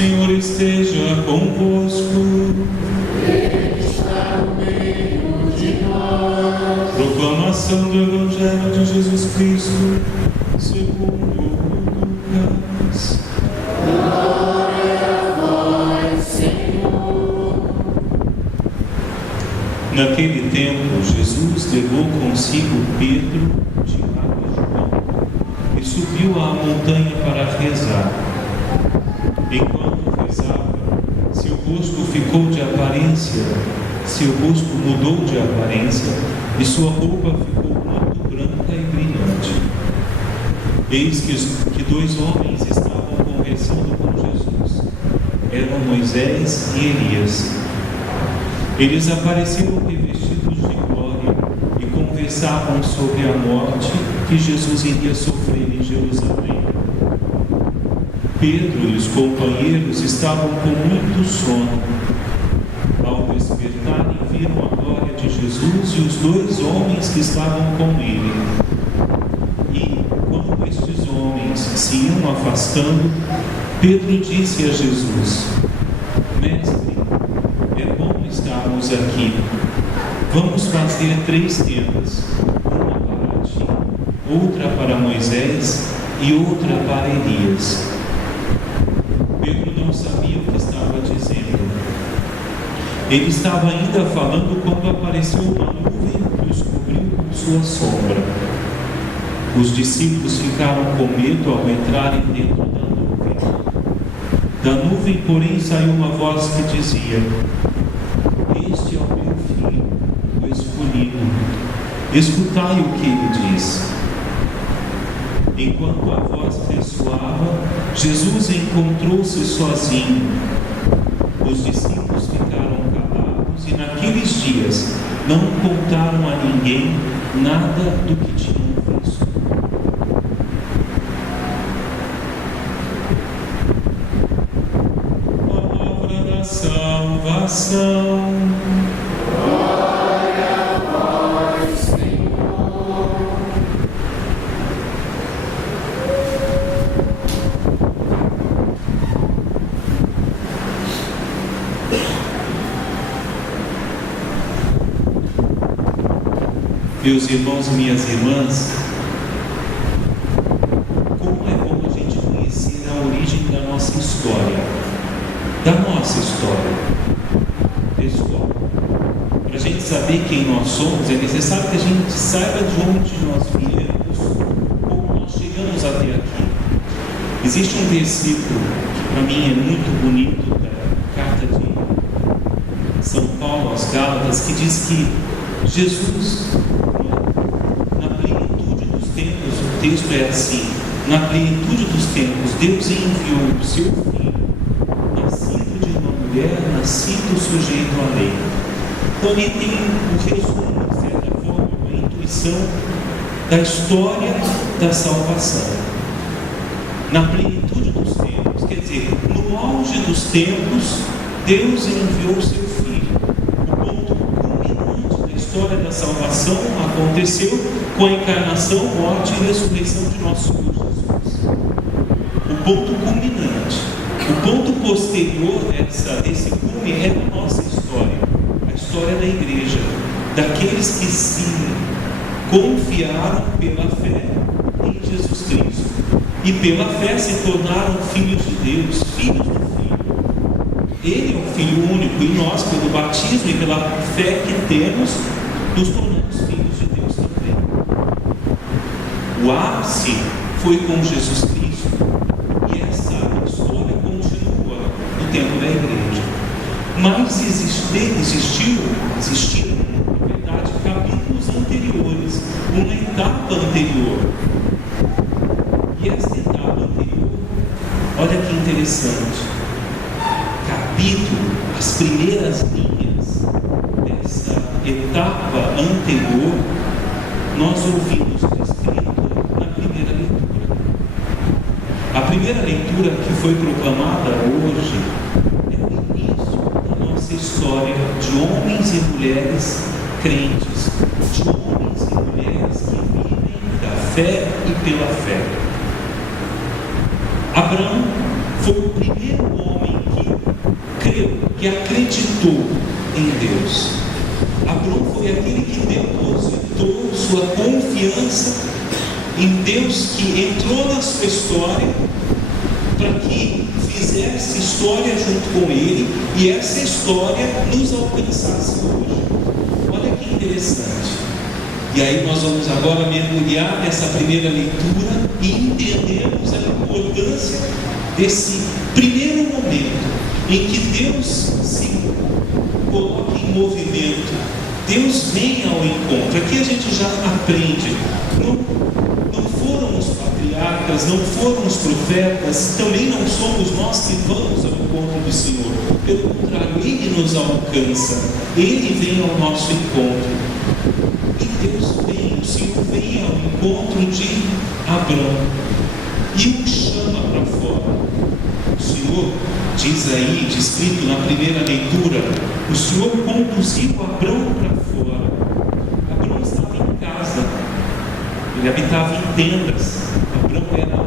Senhor esteja convosco. Ele está no meio de nós. Proclamação do Evangelho de Jesus Cristo, segundo Lucas. Glória a vós, Senhor. Naquele tempo, Jesus levou consigo Pedro, Tiago e João e subiu à montanha para rezar. Enquanto rezava, seu rosto mudou de aparência e sua roupa ficou muito branca e brilhante. Eis que dois homens estavam conversando com Jesus. Eram Moisés e Elias. Eles apareceram revestidos de glória e conversavam sobre a morte que Jesus iria sofrer em Jerusalém. Pedro e os companheiros estavam com muito sono. Ao despertarem, viram a glória de Jesus e os dois homens que estavam com ele. E, quando estes homens se iam afastando, Pedro disse a Jesus: Mestre, é bom estarmos aqui. Vamos fazer 3 tendas, uma para ti, outra para Moisés e outra para Elias. Pedro não sabia o que estava dizendo. Ele estava ainda falando quando apareceu uma nuvem que os cobriu com sua sombra. Os discípulos ficaram com medo ao entrarem dentro da nuvem. Da nuvem, porém, saiu uma voz que dizia: Este é o meu filho, o escolhido. Escutai o que ele diz. Enquanto a voz ressoava, Jesus encontrou-se sozinho. Os discípulos ficaram calados e naqueles dias não contaram a ninguém nada do que tinham visto. Palavra da salvação. Glória a vós, Senhor. Meus irmãos e minhas irmãs, como é bom a gente conhecer a origem da nossa história, pessoal. Para a gente saber quem nós somos, é necessário que a gente saiba de onde nós viemos, como nós chegamos até aqui. Existe um versículo que para mim é muito bonito, da carta de São Paulo aos Gálatas, que diz que Jesus, na plenitude dos tempos, o texto é assim: na plenitude dos tempos, Deus enviou o seu Filho, nascido de uma mulher, nascido sujeito à lei. Então ele tem um resumo, de certa forma, uma intuição da história da salvação. Na plenitude dos tempos, quer dizer, no auge dos tempos, Deus enviou o seu Filho. O ponto culminante da história da salvação aconteceu com a encarnação, morte e ressurreição de nosso Senhor Jesus. O ponto culminante. O ponto posterior desse cume é a nossa história, a história da igreja, daqueles que se confiaram pela fé em Jesus Cristo e pela fé se tornaram filhos de Deus, filhos do Filho. Ele é o Filho único e nós, pelo batismo e pela fé que temos, nos tornamos filhos de Deus também. O ápice foi com Jesus Cristo e essa história continua no tempo da igreja. Mas existiram, na verdade, capítulos anteriores, uma etapa anterior. E essa etapa anterior, olha que interessante, capítulo, as primeiras linhas dessa etapa anterior, nós ouvimos descrito na primeira leitura. A primeira leitura que foi proclamada hoje é o início da nossa história de homens e mulheres crentes, de homens e mulheres que vivem da fé e pela fé. Abraão foi o primeiro homem creu, que acreditou em Deus. Abraão foi aquele que depositou sua confiança em Deus, que entrou na sua história para que fizesse história junto com ele e essa história nos alcançasse hoje. Olha que interessante. E aí nós vamos agora mergulhar nessa primeira leitura e entendermos a importância desse primeiro momento em que Deus se coloca em movimento. Deus vem ao encontro. Aqui a gente já aprende. Não foram os patriarcas, não foram os profetas, também não somos nós que vamos ao encontro do Senhor. Pelo contrário, Ele nos alcança, Ele vem ao nosso encontro. E Deus vem, o Senhor vem ao encontro de Abraão e o chama para fora. O Senhor diz aí, descrito na primeira leitura, o Senhor conduziu Abraão para fora. Abraão estava em casa, ele habitava em tendas. Abraão era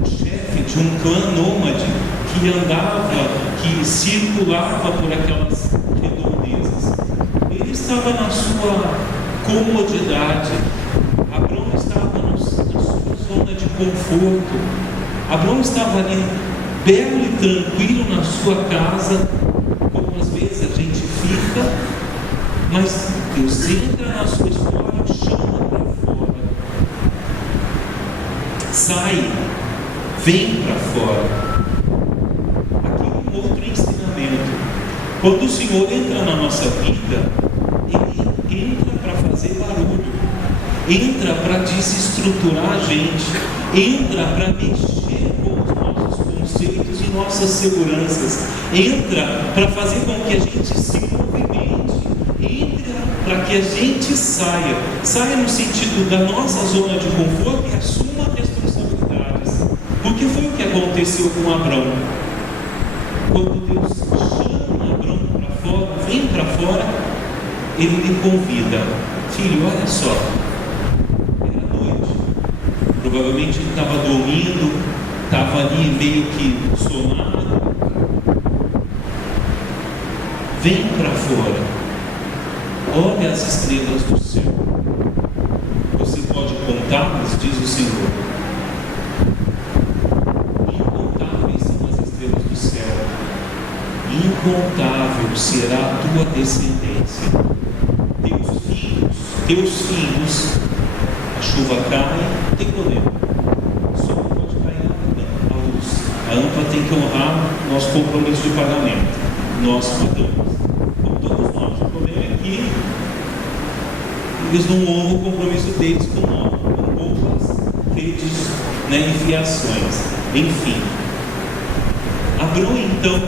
um chefe de um clã nômade que andava, que circulava por aquelas redondezas. Ele estava na sua comodidade. Abraão estava na sua zona de conforto. Abraão estava ali belo e tranquilo na sua casa, como às vezes a gente fica, mas Deus entra na sua história e chama para fora. Sai, vem para fora. Aqui um outro ensinamento. Quando o Senhor entra na nossa vida, Ele entra para fazer barulho, entra para desestruturar a gente, entra para mexer com os nossos conceitos e nossas seguranças, entra para fazer com que a gente se movimente, entra para que a gente saia no sentido da nossa zona de conforto e assuma responsabilidades. Porque foi o que aconteceu com Abraão. Quando Deus chama Abraão para fora, vem para fora, Ele lhe convida: filho, olha só, era noite, provavelmente ele estava dormindo, estava ali meio que sonado. Vem para fora, olha as estrelas do céu. Você pode contá-las, diz o Senhor. Incontáveis são as estrelas do céu, incontável será a tua descendência. Teus filhos, a chuva cai, não tem problema. O sol pode cair a luz. A AMPA tem que honrar nosso compromisso de pagamento. Nós pagamos. Como todos nós. O problema é que eles não honram o compromisso deles com outras redes, e fiações. Enfim. Abraão, então,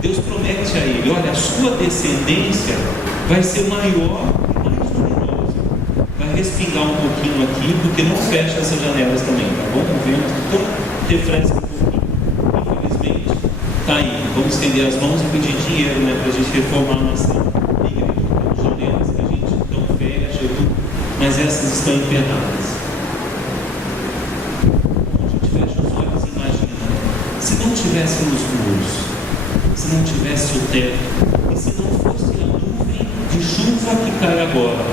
Deus promete a ele: olha, a sua descendência vai ser maior e mais numerosa. Vai respingar um pouquinho aqui, porque não fecha essas janelas também, tá bom? O vento, então refresca um pouquinho. Infelizmente, tá aí. Vamos estender as mãos e pedir dinheiro, para a gente reformar a nossa igreja. As janelas que a gente não fecha e tudo, mas essas estão empedradas. A gente fecha os olhos e imagina: se não tivesse os muros, se não tivesse o teto, e se não fosse a nuvem de chuva que cai agora,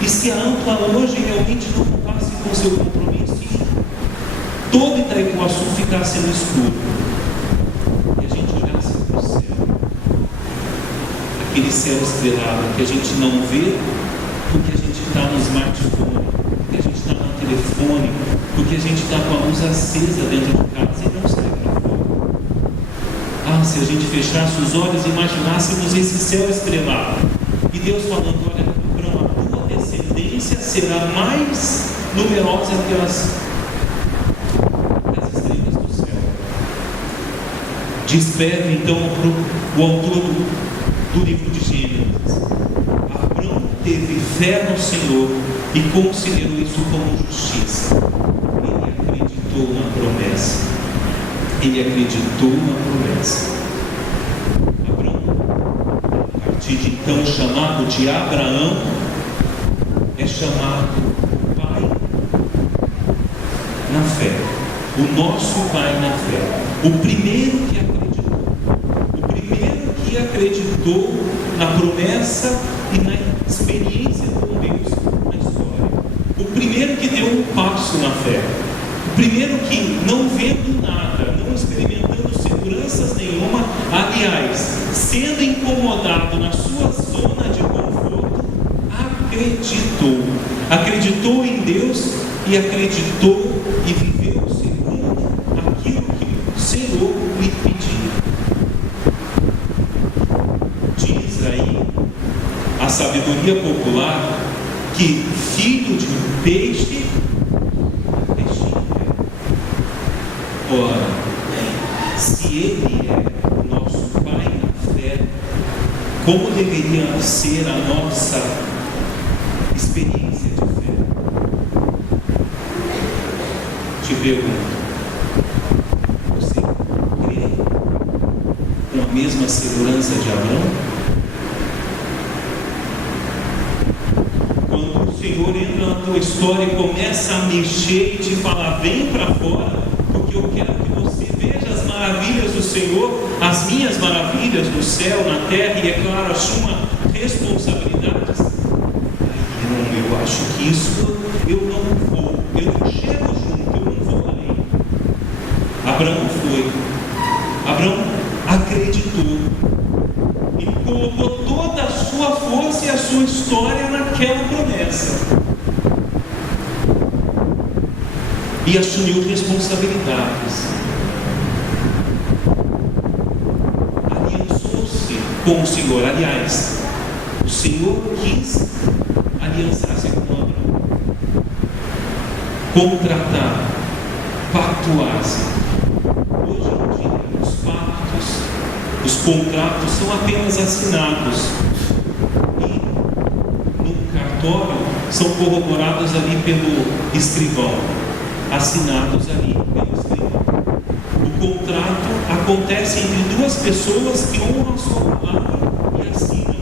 e se a AMPA hoje realmente não passe com seu compromisso e todo Itaipuaçu ficasse no escuro, e a gente olhasse para o céu, aquele céu estrelado que a gente não vê porque a gente está no smartphone, porque a gente está no telefone, porque a gente está com a luz acesa dentro de casa e não sai para fora. Se a gente fechasse os olhos e imaginássemos esse céu estrelado, e Deus falando: olha, Abraão, a tua descendência será mais numerosa que as estrelas do céu. Descreve então o autor do livro de Gênesis: Abraão teve fé no Senhor e considerou isso como justiça. Ele acreditou na promessa. Ele acreditou na promessa. Abraão, a partir de então chamado de Abraão, é chamado Pai na fé. O nosso Pai na fé. o primeiro que acreditou na promessa e na experiência com Deus na história. O primeiro que deu um passo na fé. O primeiro que, não vendo nada, não experimentando seguranças nenhuma, aliás, sendo incomodado na sua zona de conforto, acreditou em Deus e acreditou e viveu segundo aquilo que o Senhor lhe pediu. Diz aí a sabedoria popular que filho de um peixe, peixinho é. Ora, se Ele é o nosso Pai na fé, como deveria ser a nossa experiência de fé? Te pergunto, você crê com a mesma segurança de Abraão? Quando o Senhor entra na tua história e começa a mexer e te falar, vem para fora, porque eu quero que você veja as maravilhas do Senhor, as minhas maravilhas do céu, na terra, e é claro, as suas responsabilidades. Eu acho que isso eu não vou, eu não chego junto, eu não vou além. Abraão foi, Abraão acreditou e colocou toda a sua força e a sua história naquela promessa e assumiu responsabilidades, aliançou-se com o Senhor. Aliás, o Senhor quis aliançar-se com Abraão, contratar, pactuar-se. Hoje em dia, os pactos, os contratos são apenas assinados e no cartório são corroborados ali pelo escrivão, assinados ali pelo escrivão. O contrato acontece entre duas pessoas que honram a sua palavra e assinam.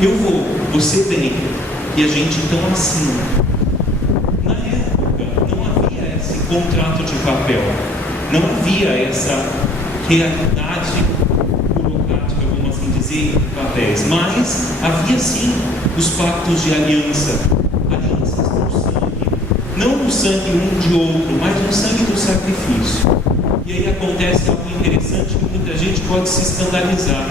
Eu vou, você vem, e a gente então assina. Na época não havia esse contrato de papel, não havia essa realidade burocrática, vamos assim dizer, em papéis, mas havia sim os pactos de aliança, alianças no sangue, não no sangue um de outro, mas no sangue do sacrifício. E aí acontece algo interessante que muita gente pode se escandalizar,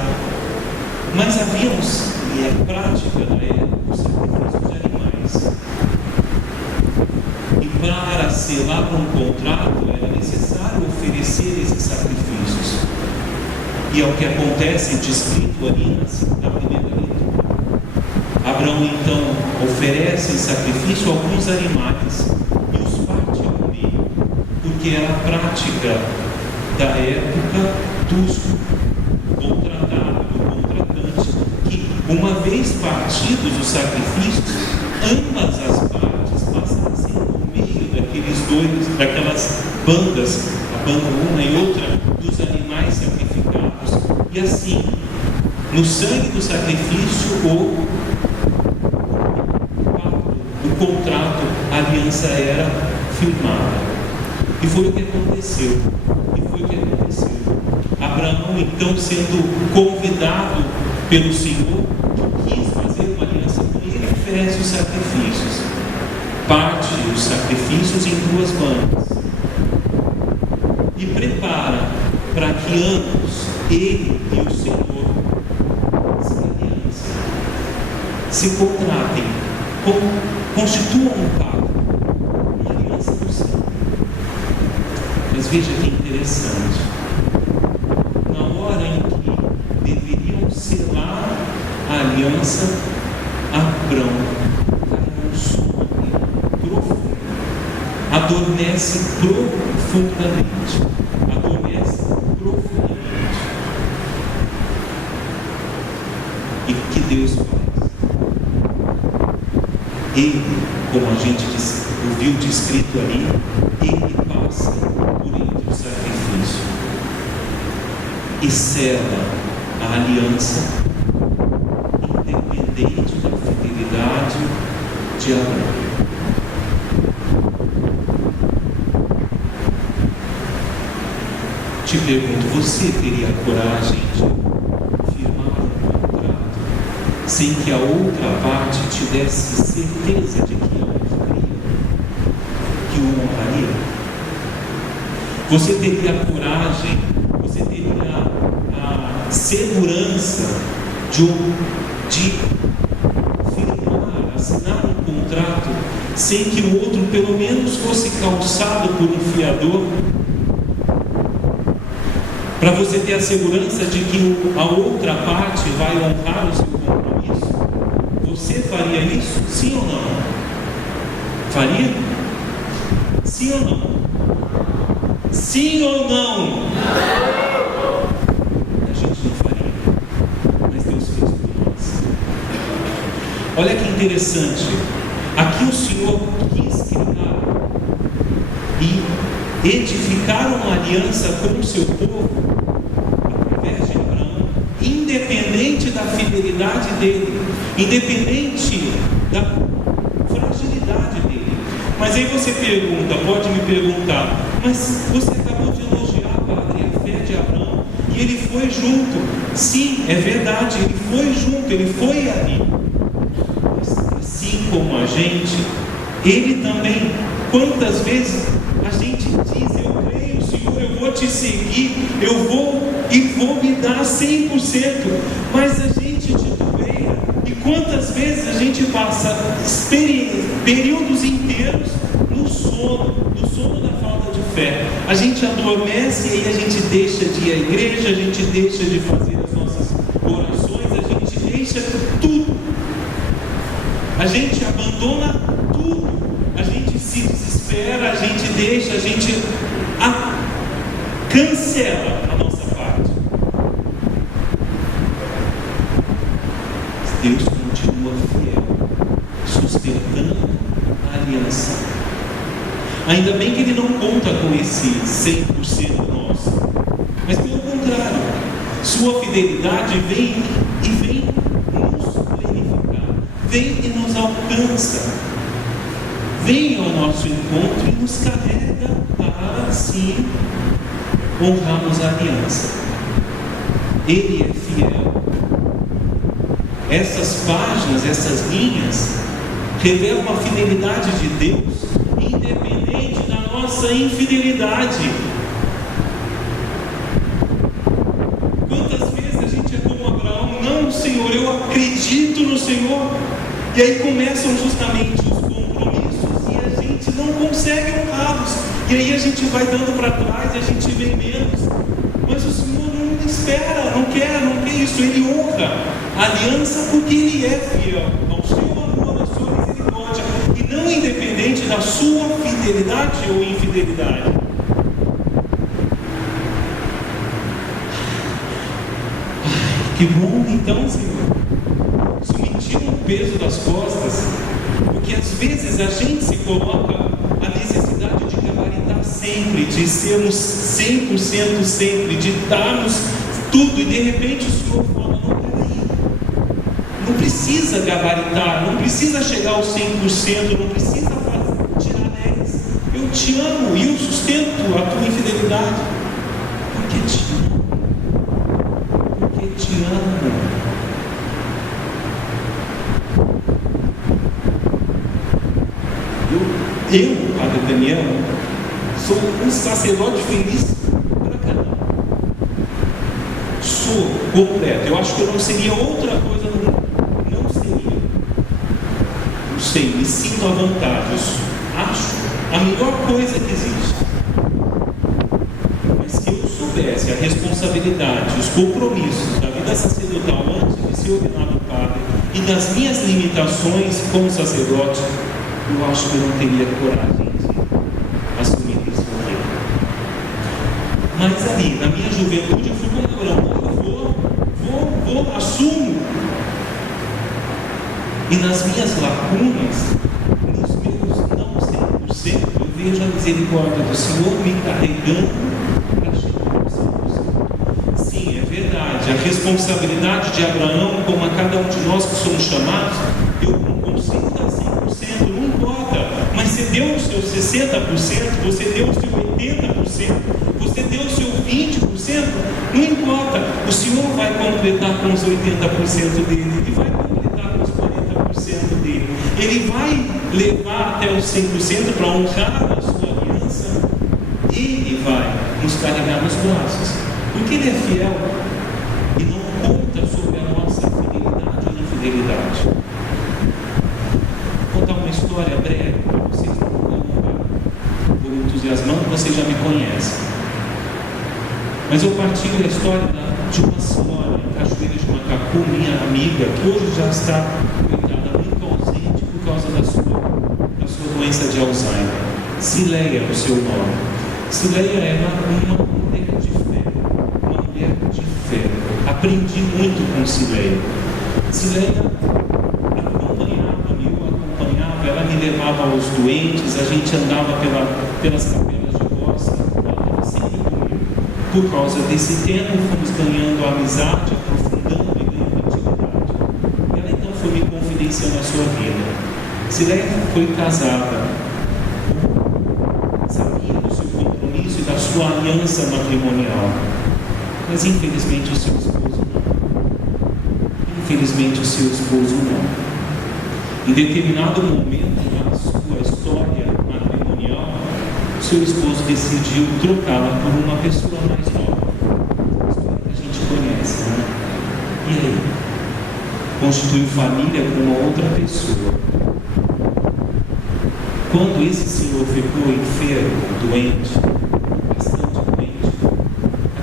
mas havíamos, e é prática da época, o sacrifício de animais. E para selar um contrato era necessário oferecer esses sacrifícios. E é o que acontece descrito ali na primeira leitura. Abraão então oferece em sacrifício alguns animais e os parte ao meio, porque era a prática da época dos contratados, do contratante, que uma vez partidos os sacrifícios, ambas as partes passassem no meio daquelas bandas, a banda uma e outra, dos animais sacrificados, e assim, no sangue do sacrifício, o contrato, a aliança era firmada. E foi o que aconteceu. Abraão, então, sendo convidado pelo Senhor, que quis fazer uma aliança com ele, oferece os sacrifícios. Parte os sacrifícios em duas bandas. E prepara para que ambos, ele e o Senhor, se contratem, constituam um pacto, uma aliança do céu. Mas veja que interessante. Na hora em que deveriam selar a aliança, Abrão cai um sono profundo, adormece profundamente. E o que Deus faz? Ele, como a gente ouviu descrito ali, ele passa por entre o sacrifício e sela a aliança, independente da fidelidade de Abraão. Te pergunto, você teria coragem de firmar um contrato sem que a outra parte te desse certeza de que o honraria? Você teria coragem, você teria a segurança de firmar, assinar um contrato sem que o outro pelo menos fosse calçado por um fiador? Para você ter a segurança de que a outra parte vai honrar o seu compromisso? Você faria isso? Sim ou não? Faria? Sim ou não? Sim ou não? A gente não faria, mas Deus fez por nós. Olha que interessante. Aqui o Senhor quis criar e edificar uma aliança com o seu povo, através de Abraão, independente da fidelidade dele, independente da fragilidade dele. Mas aí você pergunta, pode me perguntar, mas você acabou de elogiar, Padre, a fé de Abraão, e ele foi junto. Sim, é verdade, ele foi junto, ele foi ali. Mas assim como a gente, ele também, quantas vezes a gente diz, eu creio, Senhor, eu vou te seguir, eu vou me dar 100%, mas a gente titubeia. E quantas vezes a gente passa períodos inteiros no sono da falta de fé. A gente adormece e aí a gente deixa de ir à igreja, a gente deixa de fazer as nossas orações, a gente deixa tudo. A gente abandona tudo. A gente se desespera, a gente deixa, a gente cancela a nossa parte. Deus continua fiel, sustentando a aliança. Ainda bem que Ele não conta com esse 100% nosso, mas pelo contrário, sua fidelidade vem nos plenificar, vem e nos alcança, vem ao nosso encontro e nos carrega para assim honrarmos a aliança. Ele é fiel. Essas páginas, essas linhas revelam a fidelidade de Deus, independente da nossa infidelidade. Quantas vezes a gente é como Abraão? Não, Senhor, eu acredito no Senhor. E aí começam justamente os compromissos e a gente não consegue honrá-los. E aí a gente vai dando para trás e a gente vê menos. Mas o Senhor não espera, não quer isso. Ele honra a aliança porque Ele é fiel ao seu amor, à sua misericórdia, e não independente da sua fidelidade ou infidelidade. Que bom então, Senhor. Isso me tira um peso das costas, porque às vezes a gente se coloca a necessidade de gabaritar sempre, de sermos 100% sempre, de darmos tudo, e de repente o Senhor fala, não, peraí, não precisa gabaritar, não precisa chegar aos 100%, não precisa tirar 10. Eu te amo e eu sustento a tua infidelidade, porque te amo, porque te amo. Eu, Padre Daniel, sou um sacerdote feliz para cada um. Sou completo. Eu acho que eu não seria outra coisa no mundo. Não seria. Não sei, me sinto à vontade. Eu acho a melhor coisa que existe. Mas se eu soubesse a responsabilidade, os compromissos da vida sacerdotal antes de ser ordenado padre e das minhas limitações como sacerdote, eu acho que eu não teria coragem de assumir isso aqui. Mas ali, na minha juventude, eu fui com Abraão, eu vou, assumo. E nas minhas lacunas, nos meus não 100%, eu vejo a misericórdia do Senhor me carregando para chegar ao 100%. Sim, é verdade, a responsabilidade de Abraão, como a cada um de nós que somos chamados, eu não consigo dar 100%, não importa, mas ser deu o seu 60%, você deu o seu 80%, você deu o seu 20%, não importa, o Senhor vai completar com os 80% dele, Ele vai completar com os 40% dele, Ele vai levar até os 100% para honrar a sua aliança, Ele vai nos carregar nos braços, porque Ele é fiel e não conta sobre a nossa fidelidade ou infidelidade. Vou contar uma história breve para vocês, não vou me entusiasmando, vocês já me conhecem. Mas eu partilho a história de uma senhora em Cachoeira de Macacu, minha amiga, que hoje já está, coitada, muito ausente por causa da sua doença de Alzheimer. Cileia é o seu nome. Cileia era uma mulher de fé. Uma mulher de fé. Aprendi muito com Cileia. Cileia acompanhava, ela me levava aos doentes, a gente andava pelas capelas de roça, ela estava sempre comigo. Por causa desse tempo, fomos ganhando amizade, aprofundando e ganhando intimidade. Ela então foi me confidenciando a sua vida. Cileia foi casada, sabia do seu compromisso e da sua aliança matrimonial, mas infelizmente o seu esposo não. Infelizmente o seu esposo não. Em determinado momento na sua história matrimonial, seu esposo decidiu trocá-la por uma pessoa mais nova. A história que a gente conhece, né? E aí? Constituiu família com uma outra pessoa. Quando esse senhor ficou enfermo, doente, bastante doente,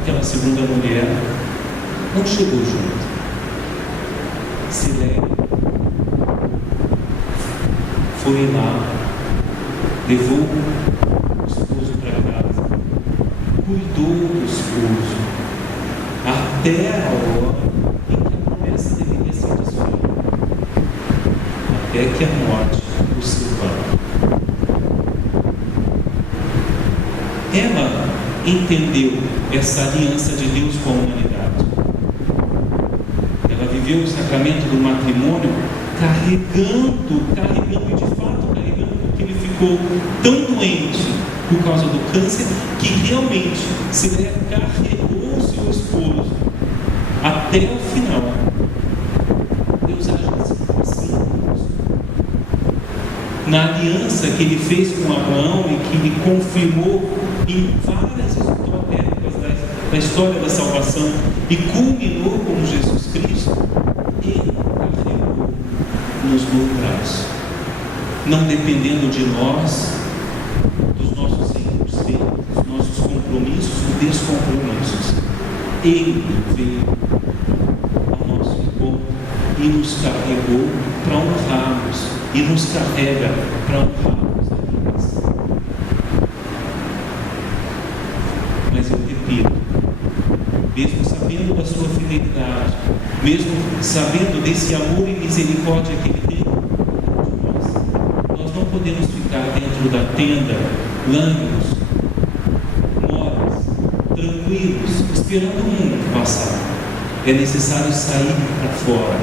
aquela segunda mulher não chegou junto. Cileia foi lá, levou o esposo para casa, cuidou do esposo, até a hora em que a promessa deveria ser desfeita, até que a morte o separe. Ela entendeu essa aliança de Deus com a humanidade. Ela viveu o sacramento do matrimônio carregando, e de fato carregando, porque ele ficou tão doente por causa do câncer, que realmente Cileia carregou o seu esposo até o final. Deus age assim. Na aliança que ele fez com Abraão e que ele confirmou em várias épocas da história da salvação e culminou com Jesus Cristo, ele nos no braço, não dependendo de nós, dos nossos 100%, dos nossos compromissos ou descompromissos. Ele veio ao nosso encontro e nos carregou para honrarmos, e nos carrega para honrarmos a Deus. Mas eu repito, mesmo sabendo da sua fidelidade, mesmo sabendo desse amor e misericórdia que Ele tem por nós não podemos ficar dentro da tenda, lânguidos, moles, tranquilos, esperando o mundo passar. É necessário sair para fora,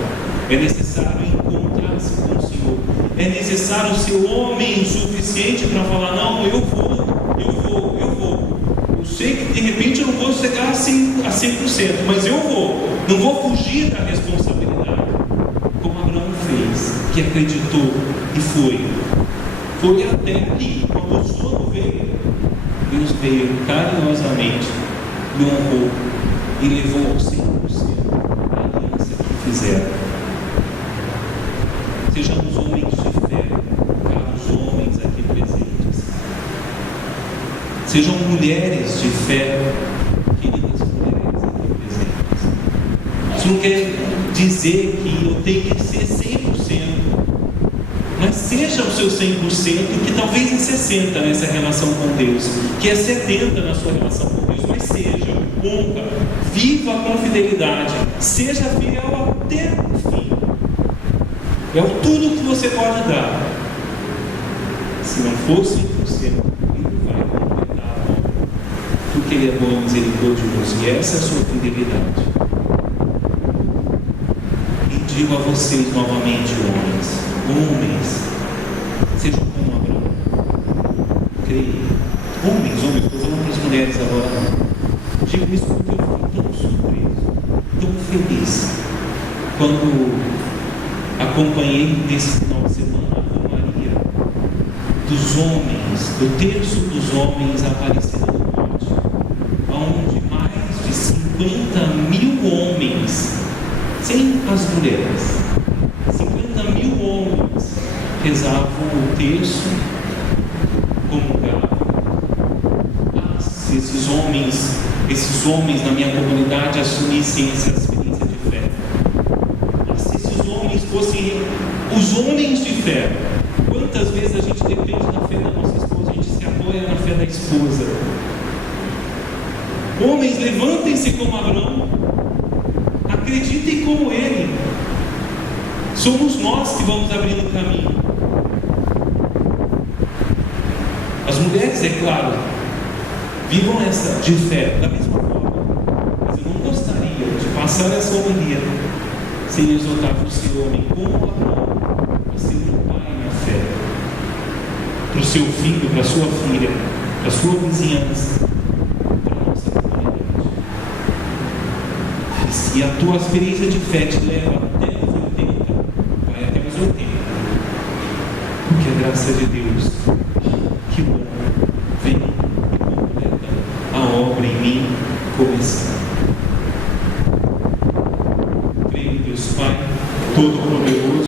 é necessário encontrar-se com o Senhor, é necessário ser homem o suficiente para falar: não, eu vou. Eu sei que de repente eu não vou chegar a 100%, mas eu não vou fugir da responsabilidade, como Abraão fez, que acreditou e foi até ali. Quando o sono veio, Deus veio carinhosamente, lhe honrou e levou ao 100% a aliança que fizeram. Sejamos homens de fé, caros homens aqui presentes. Sejam mulheres de fé, queridas mulheres aqui presentes. Isso não quer dizer que eu tenho que ser 100%, mas seja o seu 100%, que talvez é 60% nessa relação com Deus, que é 70% na sua relação com Deus, mas seja, honra, viva com fidelidade, seja fiel até o fim. É tudo que você pode dar. Se não for 100%, porque Ele é bom e misericordioso, e essa é a sua fidelidade. E digo a vocês novamente, homens, sejam como Abraão, creio. Homens, estou falando para as mulheres agora. Digo isso porque eu fiquei tão surpreso, tão feliz, quando acompanhei nesse final de semana a romaria dos homens, do terço dos homens Aparecida do Norte, onde mais de 50.000 homens, sem as mulheres, 50.000 homens rezavam o terço, comungavam. Se esses homens na minha comunidade assumissem essa experiência de fé, se esses homens fossem os homens de fé, quantas vezes a gente depende da fé da nossa esposa, a gente se apoia na fé da esposa. Homens, levantem-se como Abraão, acreditem como ele. Somos nós que vamos abrir o caminho. As mulheres, é claro, vivam essa de fé da mesma forma, mas eu não gostaria de passar essa homilia sem exortar para o seu homem como Abraão, para ser um pai na fé, para o seu filho, para a sua filha, para a sua vizinhança, para a nossa comunidade. E se a tua experiência de fé te leva até os 80, vai até os 80, porque a graça de Deus, que bom, vem e completa a obra em mim começar. Creio em Deus Pai Todo-Poderoso,